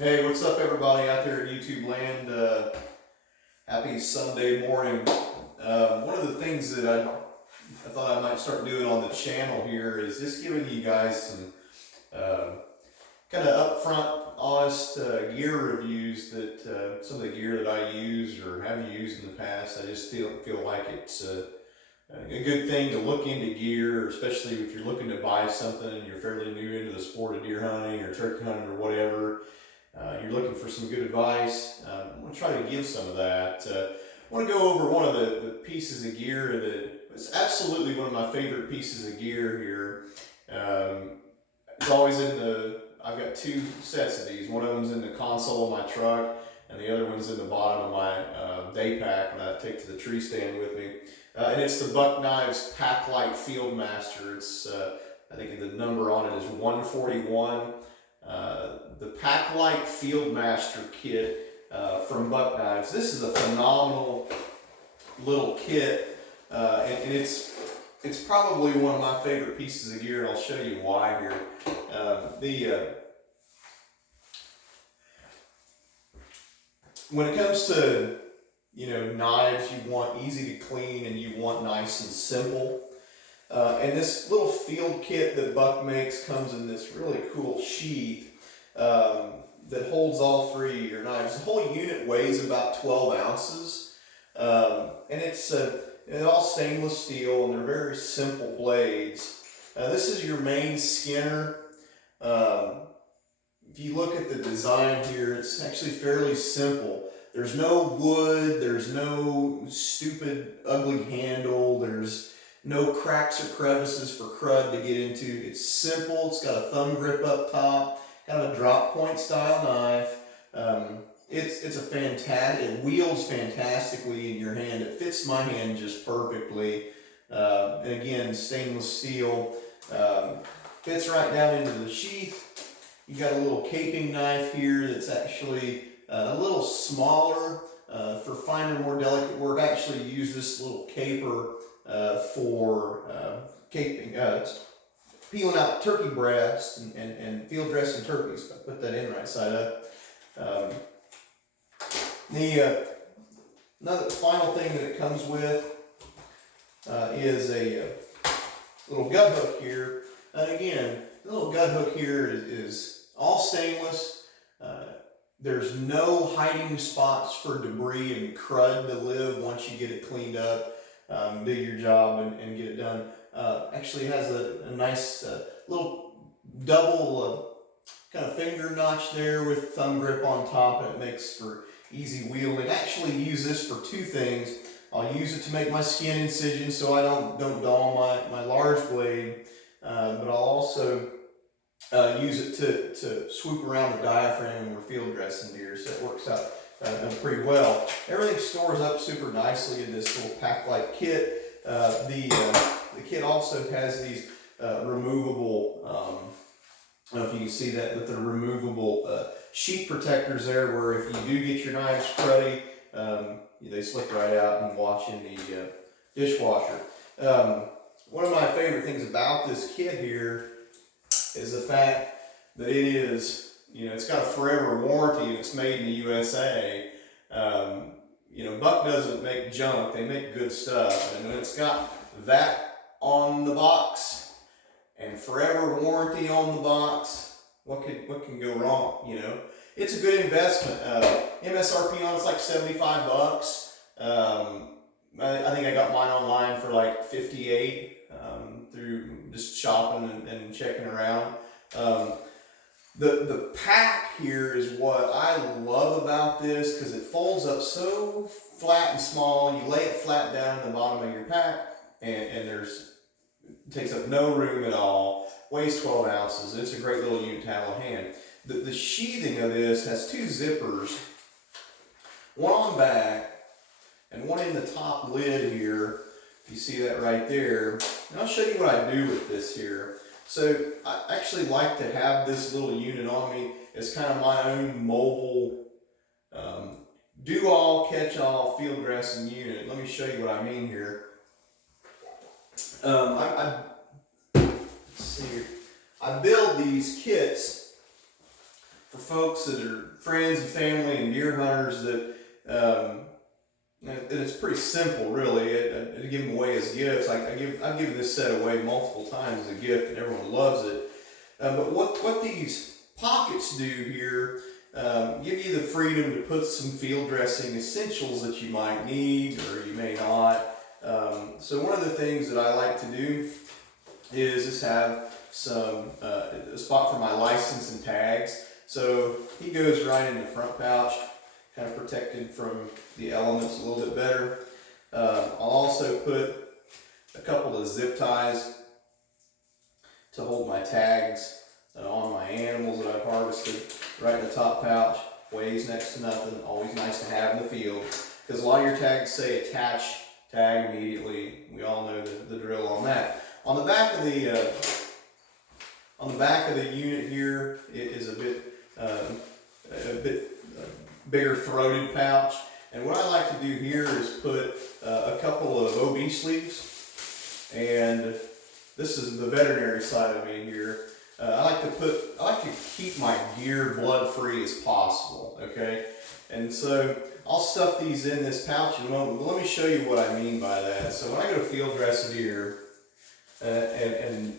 Hey, what's up everybody out there in YouTube land? Happy Sunday morning. One of the things that I thought I might start doing on the channel here is just giving you guys some kind of upfront, honest gear reviews that some of the gear that I use or have used in the past. I just feel like it's a good thing to look into gear, especially if you're looking to buy something and you're fairly new into the sport of deer hunting or turkey hunting or whatever. You're looking for some good advice. I'm going to try to give some of that. I want to go over one of the pieces of gear that is absolutely one of my favorite pieces of gear here. It's always I've got two sets of these. One of them's in the console of my truck, and the other one's in the bottom of my day pack when I take to the tree stand with me. And it's the Buck Knives PakLite Fieldmaster. It's I think the number on it is 141. The PakLite Fieldmaster kit from Buck Knives. This is a phenomenal little kit, and it's probably one of my favorite pieces of gear, and I'll show you why here. When it comes to knives, you want easy to clean and you want nice and simple. And this little field kit that Buck makes comes in this really cool sheath that holds all three of your knives. The whole unit weighs about 12 ounces, and it's all stainless steel, and they're very simple blades. This is your main skinner. If you look at the design here, it's actually fairly simple. There's no wood, there's no stupid ugly handle, there's no cracks or crevices for crud to get into. It's simple, it's got a thumb grip up top, kind of a drop point style knife. It's a fantastic, it wields fantastically in your hand. It fits my hand just perfectly. And again, stainless steel, fits right down into the sheath. You got a little caping knife here that's actually a little smaller for finer, more delicate work. I actually use this little caper for caping, peeling out turkey breasts and field dressing turkeys. I put that in right side up. Another final thing that it comes with is a little gut hook here. And again, the little gut hook here is all stainless. There's no hiding spots for debris and crud to live once you get it cleaned up. Do your job and get it done. Actually has a nice little double kind of finger notch there with thumb grip on top, and it makes for easy wielding. I actually use this for two things. I'll use it to make my skin incisions so I don't dull my large blade, but I'll also use it to swoop around the diaphragm when we're field dressing deer, so it works out pretty well. Everything stores up super nicely in this little PakLite kit. The kit also has these removable, I don't know if you can see that, but the removable sheath protectors there, where if you do get your knives cruddy, they slip right out and wash in the dishwasher. One of my favorite things about this kit here is the fact that it is, it's got a forever warranty and it's made in the USA. Buck doesn't make junk, they make good stuff. And when it's got that on the box and forever warranty on the box, what can go wrong, It's a good investment. MSRP on it's like 75 bucks. I think I got mine online for like 58 through just shopping and checking around. The pack here is what I love about this, because it folds up so flat and small. You lay it flat down in the bottom of your pack, and it takes up no room at all. Weighs 12 ounces. It's a great little unit to have on hand. The sheathing of this has two zippers, one on the back and one in the top lid here. You see that right there. And I'll show you what I do with this here. So I actually like to have this little unit on me as kind of my own mobile do-all, catch-all field dressing unit. Let me show you what I mean here. Let's see here. I build these kits for folks that are friends and family and deer hunters that, and it's pretty simple really. I give them away as gifts. I've given this set away multiple times as a gift and everyone loves it. But what these pockets do here, give you the freedom to put some field dressing essentials that you might need or you may not. So one of the things that I like to do is just have a spot for my license and tags. So he goes right in the front pouch, kind of protected from the elements a little bit better. I'll also put a couple of zip ties to hold my tags on my animals that I've harvested right in the top pouch. Weighs next to nothing, always nice to have in the field. Because a lot of your tags say attach tag immediately. We all know the drill on that. On the back of the unit here, it is a bit bigger throated pouch. And what I like to do here is put a couple of OB sleeves, and this is the veterinary side of me here. I like to keep my gear blood free as possible. Okay, and so I'll stuff these in this pouch in a moment. But let me show you what I mean by that. So when I go to field dress a deer, and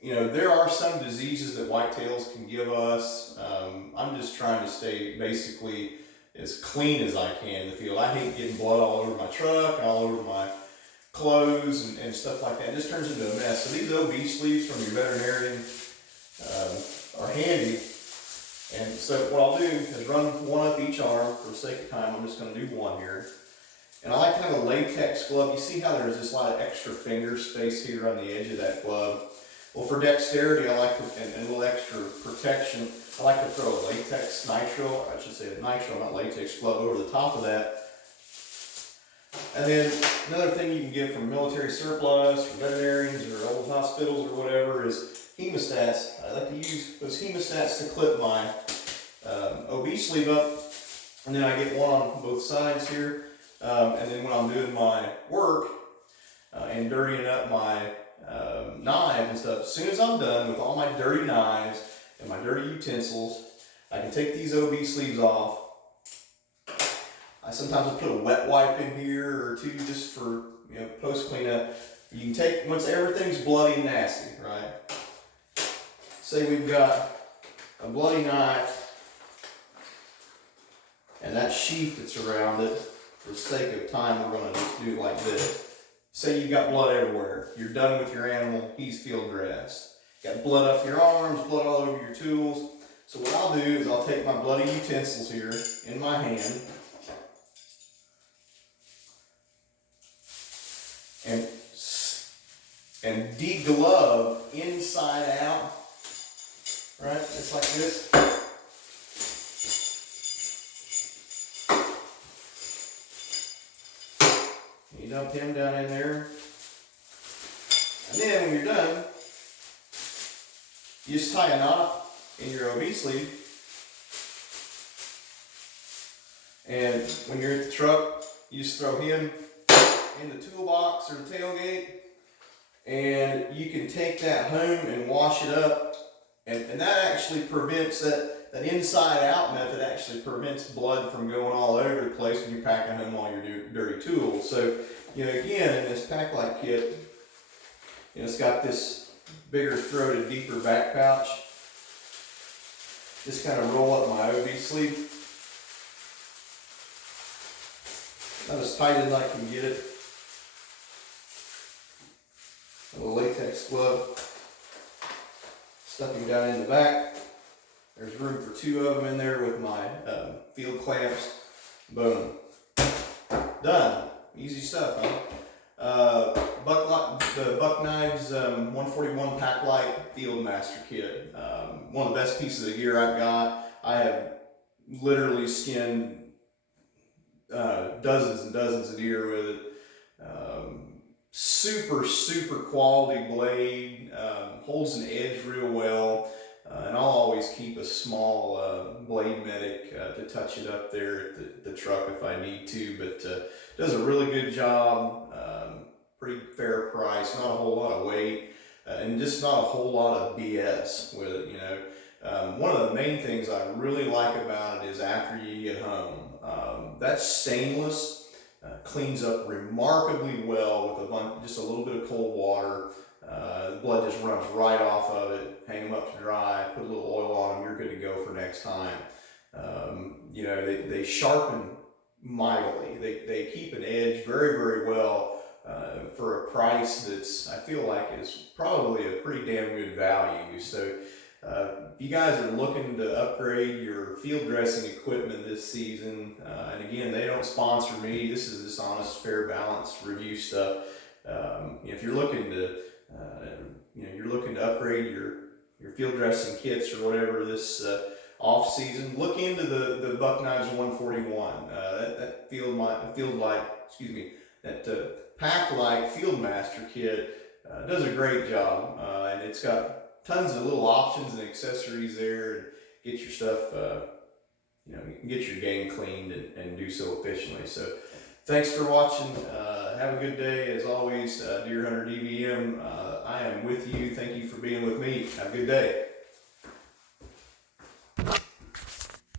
you know, there are some diseases that whitetails can give us. I'm just trying to stay basically as clean as I can in the field. I hate getting blood all over my truck and all over my clothes and stuff like that. It just turns into a mess. So these OB sleeves from your veterinarian are handy. And so what I'll do is run one up each arm. For the sake of time, I'm just going to do one here. And I like to have a latex glove. You see how there's just a lot of extra finger space here on the edge of that glove? Well, for dexterity, I like to, and a little extra protection, I like to throw a latex nitro, I should say a nitro, not latex glove, over the top of that. And then another thing you can get from military surplus, or veterinarians, or old hospitals, or whatever, is hemostats. I like to use those hemostats to clip my OB sleeve up, and then I get one on both sides here. And then when I'm doing my work and dirtying up my knives and stuff, as soon as I'm done with all my dirty knives and my dirty utensils, I can take these OB sleeves off. I sometimes will put a wet wipe in here or two just for, you know, post cleanup. You can take, once everything's bloody and nasty, right? Say we've got a bloody knife and that sheath that's around it. For the sake of time, we're going to just do it like this. Say you've got blood everywhere. You're done with your animal. He's field dressed. Got blood up your arms, blood all over your tools. So what I'll do is I'll take my bloody utensils here in my hand and deglove inside out. Right? Just like this. You dump him down in there. And then when you're done, you just tie a knot in your OB sleeve. And when you're at the truck, you just throw him in the toolbox or the tailgate. And you can take that home and wash it up. And that actually prevents that inside out method actually prevents blood from going all over the place when you're packing home all your dirty tools. So, you know, again, in this PakLite kit, you know, it's got this bigger throated, deeper back pouch. Just kind of roll up my OB sleeve. Not as tight as I can get it. A little latex glove. Stuffing down in the back. There's room for two of them in there with my field clamps. Boom. Done. Easy stuff, huh? The Buck Knives 141 PakLite Field Master Kit. One of the best pieces of gear I've got. I have literally skinned dozens and dozens of deer with it. Super, super quality blade, holds an edge real well, and I'll always keep a small blade medic to touch it up there at the truck if I need to, but does a really good job, pretty fair price, not a whole lot of weight, and just not a whole lot of BS with it, you know. One of the main things I really like about it is after you get home, that stainless cleans up remarkably well with just a little bit of cold water. The blood just runs right off of it. Hang them up to dry, put a little oil on them, you're good to go for next time. You know, they sharpen mightily. They keep an edge very, very well for a price that's, I feel like, is probably a pretty damn good value. So if you guys are looking to upgrade your field dressing equipment this season, and again, they don't sponsor me. This is just honest, fair, balanced review stuff. If you're looking to, you're looking to upgrade your field dressing kits or whatever this off season, look into the Buck Knives 141. That PakLite Fieldmaster kit does a great job, and it's got tons of little options and accessories there, and get your stuff, you can get your game cleaned and do so efficiently. So thanks for watching. Have a good day. As always, Deer Hunter DVM, I am with you. Thank you for being with me. Have a good day.